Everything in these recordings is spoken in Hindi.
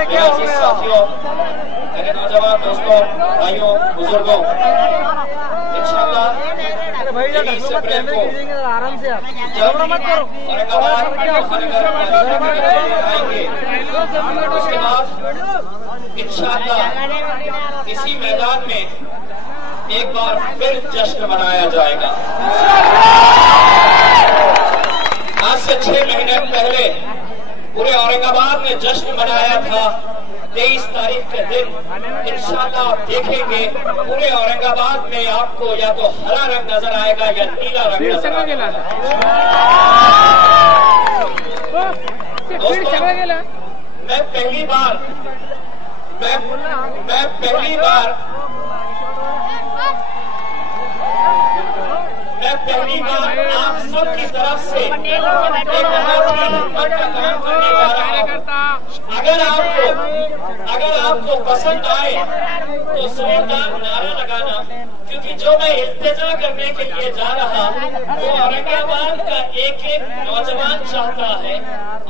साथियों, मेरे नौजवान दोस्तों, भाइयों, बुजुर्गों, इंशाअल्लाह 23 अप्रैल को औरंगाबाद आएंगे, उसके बाद इंशाअल्लाह इसी मैदान में एक बार फिर जश्न मनाया जाएगा। आज से 6 महीने पहले पूरे औरंगाबाद में जश्न मनाया था। 23 तारीख के दिन इंशाअल्लाह आप देखेंगे पूरे औरंगाबाद में आपको या तो हरा रंग नजर आएगा या नीला रंग नजर आएगा। दोस्तों, मैं पहली बार आप सबकी तरफ से एक बहुत ही हिम्मत का काम करने जा रहा हूं। अगर आपको पसंद आए तो जोरदार नारा लगाना, क्योंकि जो मैं इल्तिजा करने के लिए जा रहा वो औरंगाबाद का एक एक नौजवान चाहता है,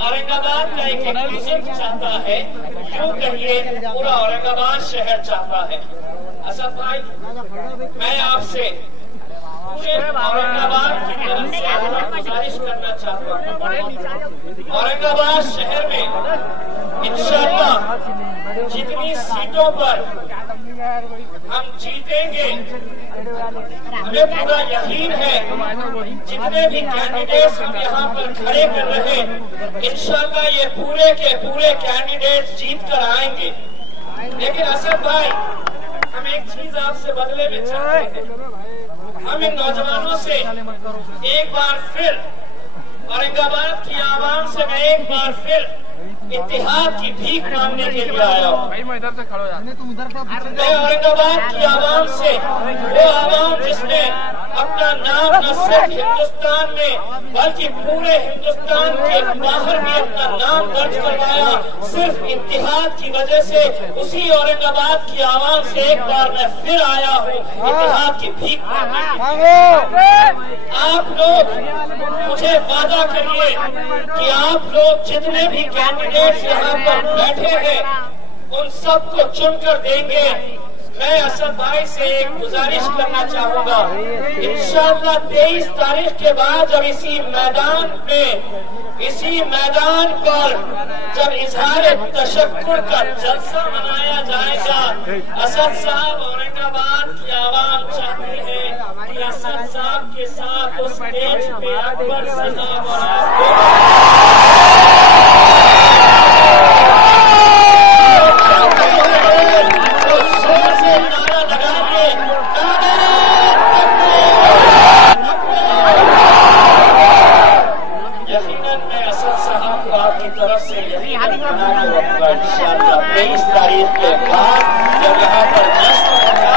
औरंगाबाद का एक एक बुजुर्ग चाहता है, यूं कहिए पूरा औरंगाबाद शहर चाहता है। असद भाई, मैं आपसे पूरे औरंगाबाद की तरफ से गुजारिश करना चाहता हूँ, औरंगाबाद शहर में इंशाअल्लाह जितनी सीटों पर हम जीतेंगे, हमें पूरा यकीन है जितने भी कैंडिडेट्स हम यहाँ पर खड़े कर रहे हैं, इंशाअल्लाह ये पूरे के पूरे कैंडिडेट्स जीत कर आएंगे। लेकिन असद भाई, हम एक चीज आपसे बदले में चाहते हैं, हम इन नौजवानों से एक बार फिर, औरंगाबाद की आवाम से मैं एक बार फिर इत्तेहाद की भीख मांगने के लिए आया हूँ। मैं औरंगाबाद की आवाम से, वो आवाम जिसने अपना नाम न सिर्फ हिंदुस्तान में बल्कि पूरे हिंदुस्तान के बाहर भी अपना नाम दर्ज करवाया, सिर्फ इत्तेहाद की वजह से, उसी औरंगाबाद की आवाम से एक बार मैं फिर आया हूँ इत्तेहाद की भीख मांगने के लिए। आप लोग मुझे वादा करिए कि आप लोग जितने भी कैंडिडेट्स यहाँ पर बैठे हैं उन सबको चुनकर देंगे। मैं असद भाई से एक गुजारिश करना चाहूंगा, इंशाअल्लाह 23 तारीख के बाद जब इसी मैदान पर जब इजहार तशक्कुर का जलसा मनाया जाएगा, असद साहब औरंगाबाद की आवाम चाहती है कि असद साहब के साथ उस स्टेज पे अकबर साहब और यकीनन मैं असद साहब को आपकी तरफ से यही इंशाअल्लाह 23 तारीख के बाद जब यहाँ पर जश्न होगा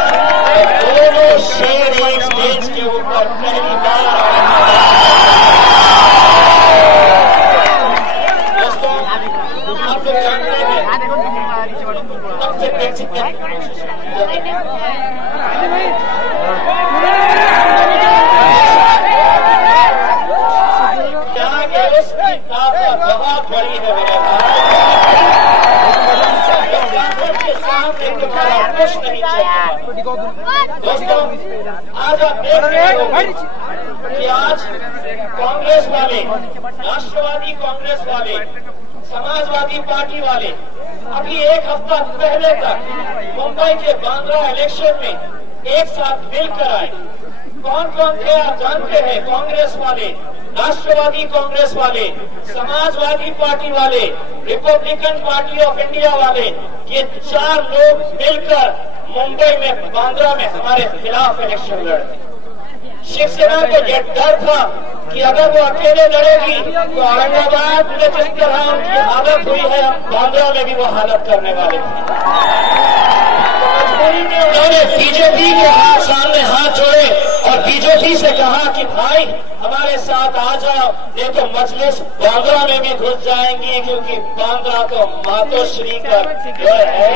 तो दोनों शेर एक स्टेज के ऊपर पहली बार। दोस्तों, आप लोग जानते हैं तब से उसकी ताकत बहुत बड़ी है मेरे भाई, के सामने कुछ नहीं चलेगा। दोस्तों, आज आप देख रहे हो कि आज कांग्रेस वाले, राष्ट्रवादी कांग्रेस वाले, समाजवादी पार्टी वाले अभी एक हफ्ता पहले तक मुंबई के बांद्रा इलेक्शन में एक साथ मिलकर आए। कौन कौन थे आप जानते हैं? कांग्रेस वाले, राष्ट्रवादी कांग्रेस वाले, समाजवादी पार्टी वाले, रिपब्लिकन पार्टी ऑफ इंडिया वाले, ये 4 लोग मिलकर मुंबई में बांद्रा में हमारे खिलाफ इलेक्शन लड़े। शिवसेना को ये डर था कि अगर वो अकेले लड़ेगी तो औरंगाबाद में जिस तरह उनकी हालत हुई है, बांद्रा में भी वो हालत करने वाले थे। उन्होंने बीजेपी के सामने हाथ जोड़े और बीजेपी से कहा कि भाई हमारे साथ आ जाओ, नहीं तो मजलिस बांद्रा में भी घुस जाएंगी, क्योंकि बांद्रा तो मातोश्री का घर है।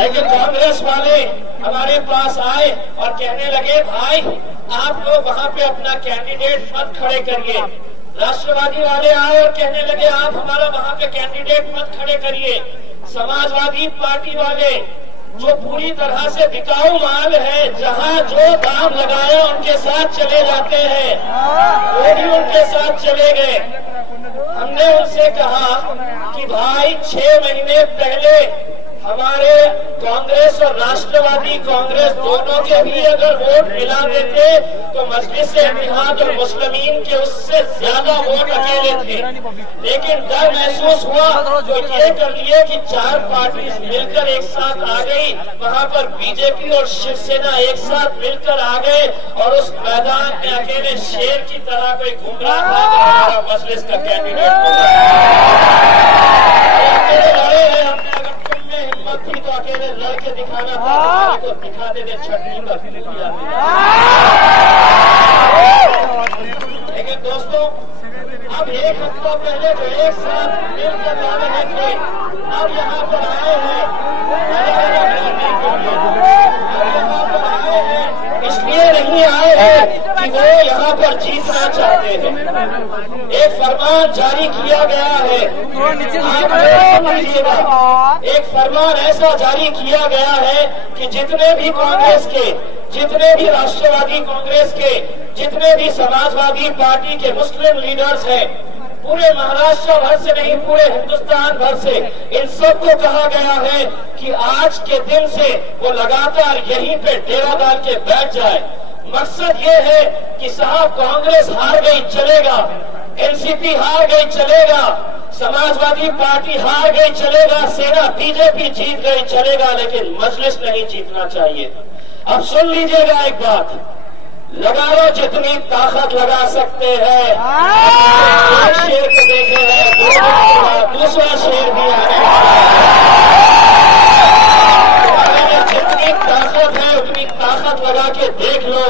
लेकिन कांग्रेस वाले हमारे पास आए और कहने लगे, भाई आप लोग वहां पे अपना कैंडिडेट मत खड़े करिए, राष्ट्रवादी वाले आए और कहने लगे आप हमारा वहां पे कैंडिडेट मत खड़े करिए। समाजवादी पार्टी वाले जो पूरी तरह से बिकाऊ माल है, जहां जो दाम लगाया उनके साथ चले जाते हैं, वो भी उनके साथ चले गए। हमने उनसे कहा कि भाई 6 महीने पहले हमारे कांग्रेस और राष्ट्रवादी कांग्रेस दोनों के भी अगर वोट मिला देते तो मजलिस-ए-इत्तेहाद और मुस्लिमीन के उससे ज्यादा वोट अकेले थे। लेकिन डर महसूस हुआ तो ये कर लिए कि 4 पार्टी मिलकर एक साथ आ गई, वहां पर बीजेपी और शिवसेना एक साथ मिलकर आ गए और उस मैदान में अकेले शेर की तरह कोई घूम रहा था जो हमारा मजलिस का कैंडिडेट लड़े हैं। हमने अगर तुम में हिम्मत थी तो अकेले लड़के दिखाना था, तो दिखा दे छटनी का फिल्म। लेकिन दोस्तों, अब 1 हफ्ता पहले जो एक साथ मिलकर जा रहे थे, अब यहाँ पर आए हैं इसलिए नहीं आए हैं कि वो यहाँ पर जीतना चाहते हैं। एक फरमान जारी किया गया है, आप लीजिएगा। एक फरमान ऐसा जारी किया गया है कि जितने भी कांग्रेस के, जितने भी राष्ट्रवादी कांग्रेस के, जितने भी समाजवादी पार्टी के मुस्लिम लीडर्स हैं, पूरे महाराष्ट्र भर से नहीं पूरे हिंदुस्तान भर से, इन सबको कहा गया है कि आज के दिन से वो लगातार यहीं पे डेरा डाल के बैठ जाए। मकसद ये है कि साहब कांग्रेस हार गई चलेगा, एनसीपी हार गई चलेगा, समाजवादी पार्टी हार गई चलेगा, सेना बीजेपी जीत गई चलेगा, लेकिन मजलिस नहीं जीतना चाहिए। अब सुन लीजिएगा एक बात, लगा लो जितनी ताकत लगा सकते हैं। एक शेर को देखे हैं, दूसरा शेर भी जितनी ताकत है उतनी ताकत लगा के देख लो।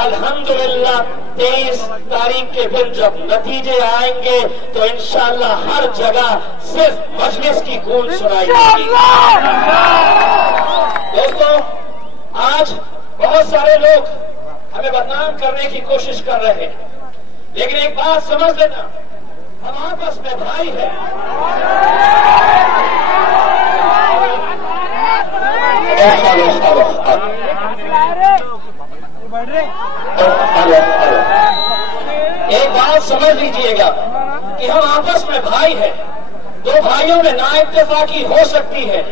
अल्हम्दुलिल्लाह 23 तारीख के दिन जब नतीजे आएंगे तो इंशाअल्लाह हर जगह सिर्फ मजलिस की गूंज सुनाई देगी। दोस्तों, आज बहुत सारे लोग हमें बदनाम करने की कोशिश कर रहे हैं, लेकिन एक बात समझ लेना, हम आपस में भाई हैं। एक बात समझ लीजिएगा कि हम आपस में भाई हैं। 2 भाइयों में नाइत्तेफाकी हो सकती है,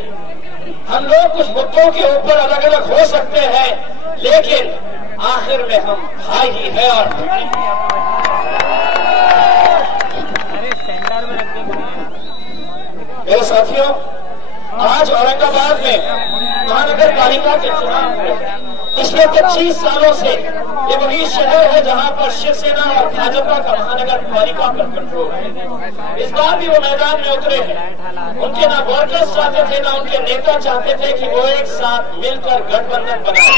हम लोग कुछ मुद्दों के ऊपर अलग अलग हो सकते हैं, लेकिन आखिर में हम भाई ही है। और मेरे साथियों, आज औरंगाबाद में महानगर पालिका के चुनाव में पिछले 25 सालों से ये वही शहर है जहां पर शिवसेना और भाजपा का महानगर पालिका पर कंट्रोल है। इस बार भी वो मैदान में उतरे हैं। उनके ना वर्कर्स चाहते थे, ना उनके नेता चाहते थे कि वो एक साथ मिलकर गठबंधन बनाए।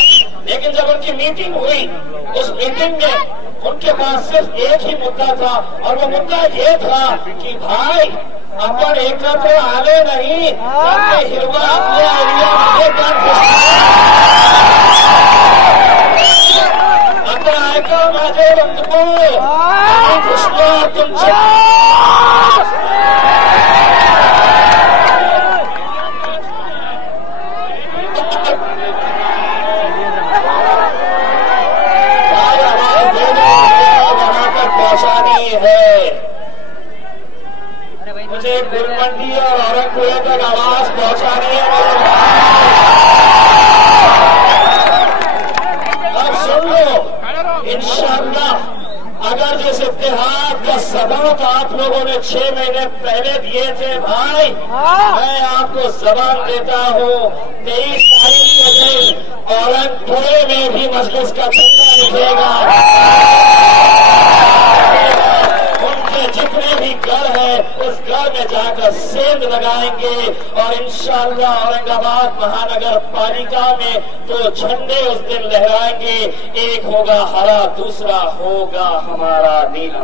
लेकिन जब उनकी मीटिंग हुई, उस मीटिंग में उनके पास सिर्फ एक ही मुद्दा था, और वो मुद्दा ये था कि भाई अपन एकत्र आले नहीं, हिरवा अपने एरिया आता माझे बंधू घुसलो तुमच्या पहुंचानी है। मुझे गुलमंडी और औरंगपुर तक आवाज पहुंचानी है। अब सुन लो, इंशाअल्लाह अगर जिस इत्तेहाद का सबूत आप लोगों ने 6 महीने पहले दिए थे भाई, मैं आपको जबान देता हूँ 23 तारीख के दिन औरंगपुर में भी मजलिस का झंडा दिखेगा। उनके जितने भी घर है उस घर में जाकर सेंध लगाएंगे और इंशाअल्लाह औरंगाबाद महानगर पालिका में 2 झंडे उस दिन लहराएंगे। एक होगा हरा, दूसरा होगा हमारा नीला।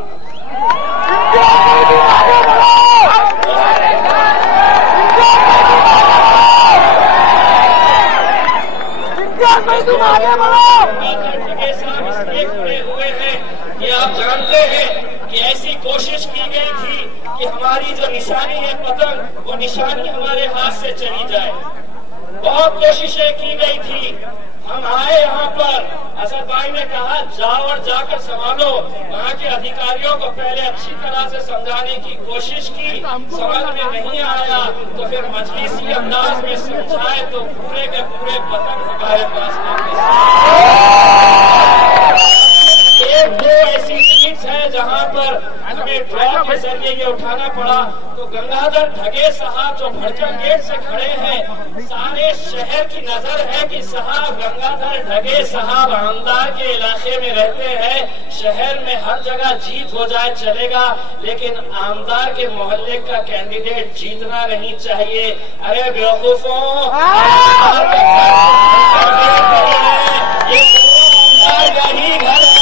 इसलिए खड़े हुए हैं कि आप जानते हैं कि ऐसी कोशिश कोशिश की गई थी कि हमारी जो निशानी है पतंग, वो निशानी हमारे हाथ से चली जाए। बहुत कोशिशें की गई थी। हम आए यहाँ पर, असद भाई ने कहा जाओ और जाकर संभालो। वहाँ के अधिकारियों को पहले अच्छी तरह से समझाने की कोशिश की, समझ में नहीं आया तो फिर मजलिसी अंदाज में समझाए तो पूरे के पूरे पतंग हमारे पास एक दो ऐसी सीट्स है जहाँ पर हमें ड्रॉ के जरिए ये उठाना पड़ा। तो गंगाधर ढगे साहब जो भड़कन गेट से खड़े हैं, सारे शहर की नजर है कि साहब गंगाधर ढगे साहब आमदार के इलाके में रहते हैं। शहर में हर जगह जीत हो जाए चलेगा, लेकिन आमदार के मोहल्ले का कैंडिडेट जीतना नहीं चाहिए। अरे बेवकूफों, आमदार का ही घर है।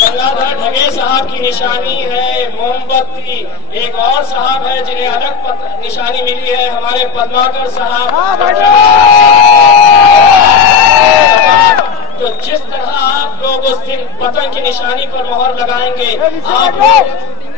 गंगाधर ढगे साहब की निशानी है मोमबत्ती। एक और साहब है जिन्हें अलग निशानी मिली है, हमारे पद्माकर साहब। तो जिस तरह आप लोग उस दिन पतंग की निशानी पर मोहर लगाएंगे, आप लोग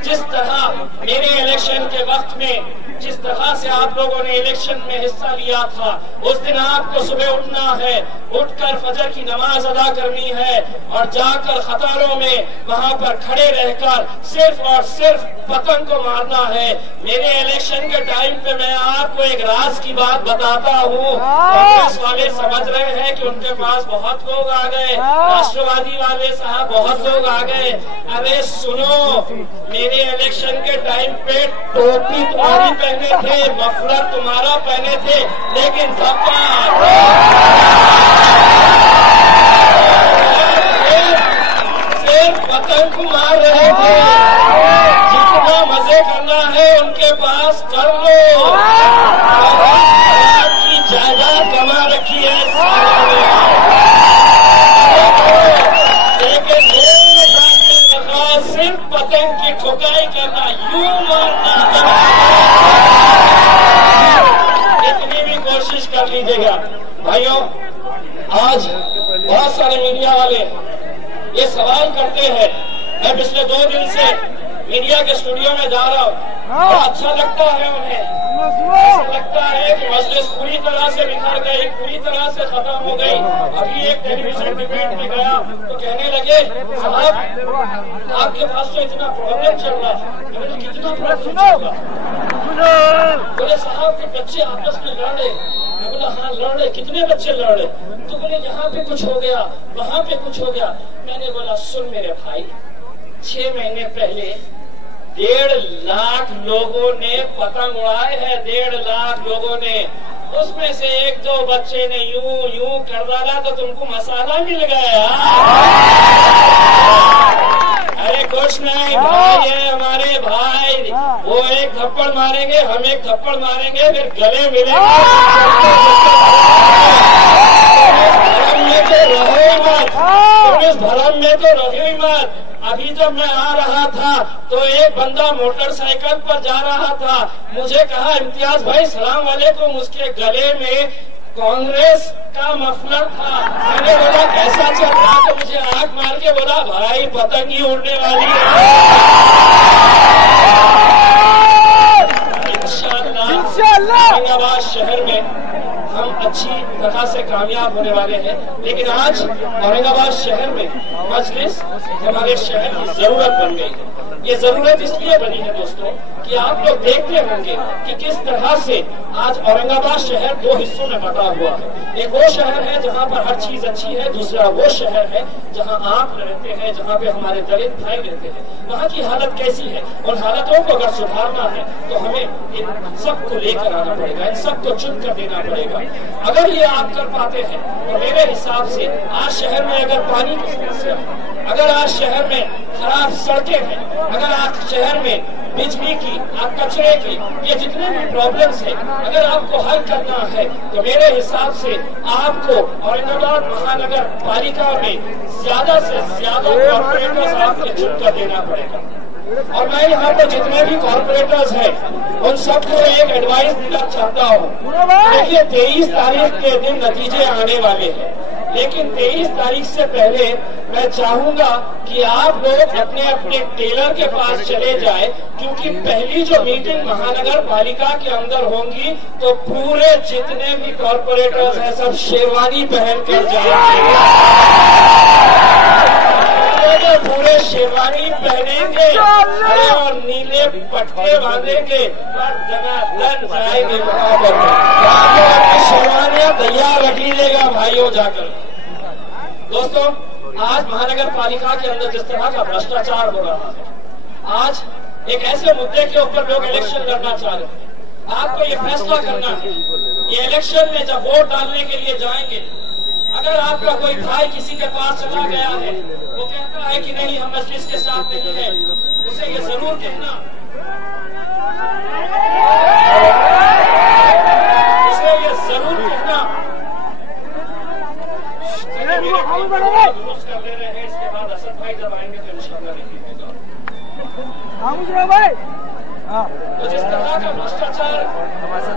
जिस तरह मेरे इलेक्शन के वक्त में जिस तरह से आप लोगों ने इलेक्शन में हिस्सा लिया था, उस दिन आपको सुबह उठना है, उठकर फजर की नमाज अदा करनी है और जाकर कतारों में वहां पर खड़े रहकर सिर्फ और सिर्फ पतंग को मारना है। मेरे इलेक्शन के टाइम पे मैं आपको एक राज की बात बताता हूँ। कांग्रेस वाले समझ रहे हैं कि उनके पास बहुत लोग आ गए, राष्ट्रवादी वाले साहब बहुत लोग आ गए। अरे सुनो, मेरे इलेक्शन के टाइम पे टोपी तुम्हारी पहने थे, मफलर तुम्हारा पहने थे, लेकिन सिर्फ पतंग को मार रहे थे। जितना मजे करना है उनके पास कर लो। की जायदाद कमा रखी है लेकिन सिर्फ पतंग की ठुकाई करना, यूं मारना, इतनी भी कोशिश कर लीजिएगा। भाइयों, आज बहुत सारे मीडिया वाले ये सवाल करते हैं। मैं पिछले 2 दिन से मीडिया के स्टूडियो में जा रहा हूँ, बड़ा अच्छा लगता है उन्हें। ऐसा लगता है कि मजलिस पूरी तरह से बिखर गई, पूरी तरह से खत्म हो गई। अभी एक टेलीविजन डिबेट में गया तो कहने लगे साहब आपके पास तो इतना प्रॉब्लम चल रहा है। मैंने कितना प्रॉब्लम चल रहा? बोले साहब के बच्चे आपस में लड़ रहे। मैं बोला हाँ लड़ रहे। कितने बच्चे लड़ रहे? तो बोले यहाँ पे कुछ हो गया, वहाँ पे कुछ हो गया। मैंने बोला सुन मेरे भाई, 6 महीने पहले 1.5 लाख लोगों ने पतंग उड़ाए हैं। 1.5 लाख लोगों ने, उसमें से 1-2 बच्चे ने यूं कर डाला तो तुमको मसाला मिल गया। अरे कुछ नहीं, भाई है हमारे भाई, वो एक थप्पड़ मारेंगे, हम एक थप्पड़ मारेंगे, फिर गले मिलेंगे। इस धर्म में तो रहो ही मत। अभी जब मैं आ रहा था तो एक बंदा मोटरसाइकिल पर जा रहा था, मुझे कहा इम्तियाज भाई सलाम वालेकुम। उसके गले में कांग्रेस का मफलर था। मैंने बोला कैसा चल रहा? तो मुझे आंख मार के बोला भाई पतंग ही उड़ने वाली है। इंशाअल्लाह औरंगाबाद शहर में हम अच्छी तरह से कामयाब होने वाले हैं। लेकिन आज औरंगाबाद शहर में मजलिस हमारे शहर की जरूरत बन गई है। ये जरूरत इसलिए बनी है दोस्तों कि आप लोग देखते होंगे कि किस तरह से आज औरंगाबाद शहर 2 हिस्सों में बटा हुआ है। एक वो शहर है जहाँ पर हर चीज अच्छी है, दूसरा वो शहर है जहाँ आप रहते हैं, जहाँ पे हमारे दलित भाई रहते हैं। वहाँ की हालत कैसी है? उन हालतों को अगर सुधारना है तो हमें इन सबको लेकर आना पड़ेगा, इन सबको चुन कर देना पड़ेगा। अगर ये आप कर पाते हैं तो मेरे हिसाब से आज शहर में अगर पानी की समस्या है, अगर आज शहर में खराब सड़कें हैं, अगर आज शहर में बिजली की, कचरे की, ये जितने भी प्रॉब्लम्स हैं, अगर आपको हल करना है तो मेरे हिसाब से आपको औरंगाबाद महानगर पालिका में ज्यादा से ज्यादा कॉर्पोरेटर्स आपके चुनकर देना पड़ेगा। और मैं यहाँ पर जितने भी कॉर्पोरेटर्स हैं उन सबको एक एडवाइस देना चाहता हूँ। देखिए 23 तारीख के दिन नतीजे आने वाले हैं। लेकिन 23 तारीख से पहले मैं चाहूंगा कि आप लोग अपने अपने टेलर के पास चले जाए, क्योंकि पहली जो मीटिंग महानगर पालिका के अंदर होंगी तो पूरे जितने भी कॉर्पोरेटर्स हैं सब शेरवानी पहन कर जाएंगे, पूरे शेरवानी पहनेंगे और नीले पटके बांधेंगे और धनाधन जाएंगे वहां पर। अपनी शेरवानियां तैयार रख लीजिएगा भाइयों जाकर। दोस्तों, आज महानगर पालिका के अंदर जिस तरह का भ्रष्टाचार हो रहा है, आज एक ऐसे मुद्दे के ऊपर लोग इलेक्शन लड़ना चाह रहे हैं। आपको ये फैसला करना है, ये इलेक्शन में जब वोट डालने के लिए जाएंगे, अगर आपका कोई भाई किसी के पास चला गया है, वो कहता है कि नहीं हम मजलिस के साथ नहीं है, उसे ये जरूर कहना, उसे ये जरूर कहना दुरुस्त कर दे रहे हैं। इसके बाद असद भाई जब आएंगे तो इंशाअल्लाह नहीं होगा। तो जिस तरह का भ्रष्टाचार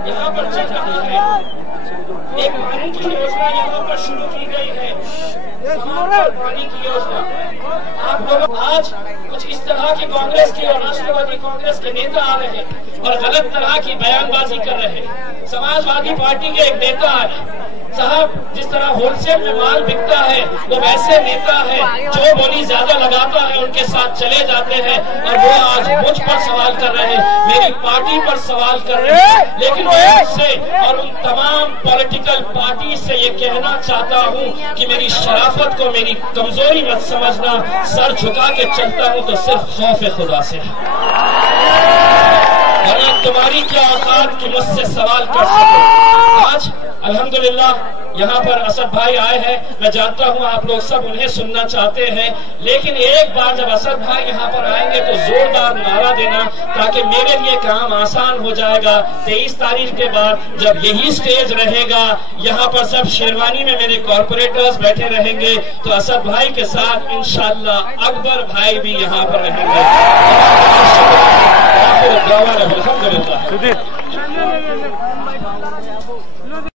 यहाँ पर चल रहा है, एक पानी की योजना यहाँ पर शुरू की गई है, पानी की योजना। आप लोग आज कुछ इस तरह की कांग्रेस की और राष्ट्रवादी कांग्रेस के नेता आ रहे हैं और गलत तरह की बयानबाजी कर रहे हैं। समाजवादी पार्टी के एक नेता है साहब, जिस तरह होलसेल में माल बिकता है वो वैसे नेता है जो बोली ज्यादा लगाता है उनके साथ चले जाते हैं, और वो आज मुझ पर सवाल कर रहे हैं, मेरी पार्टी पर सवाल कर रहे हैं। लेकिन मैं उससे और उन तमाम पॉलिटिकल पार्टी से ये कहना चाहता हूँ कि मेरी शराफत को मेरी कमजोरी मत समझना, सर झुका के चलता हूँ तो सिर्फ खौफ खुदा से, वरना तुम्हारी क्या औकात कि मुझसे सवाल कर सको। आज अल्हम्दुलिल्लाह यहाँ पर असद भाई आए हैं, मैं जानता हूँ आप लोग सब उन्हें सुनना चाहते हैं, लेकिन एक बार जब असद भाई यहाँ पर आएंगे तो जोरदार नारा देना, ताकि मेरे लिए काम आसान हो जाएगा। 23 तारीख के बाद जब यही स्टेज रहेगा, यहाँ पर सब शेरवानी में मेरे कॉर्पोरेटर्स बैठे रहेंगे, तो असद भाई के साथ इंशाअल्लाह अकबर भाई भी यहाँ पर रहेंगे। अल्हम्दुलिल्लाह।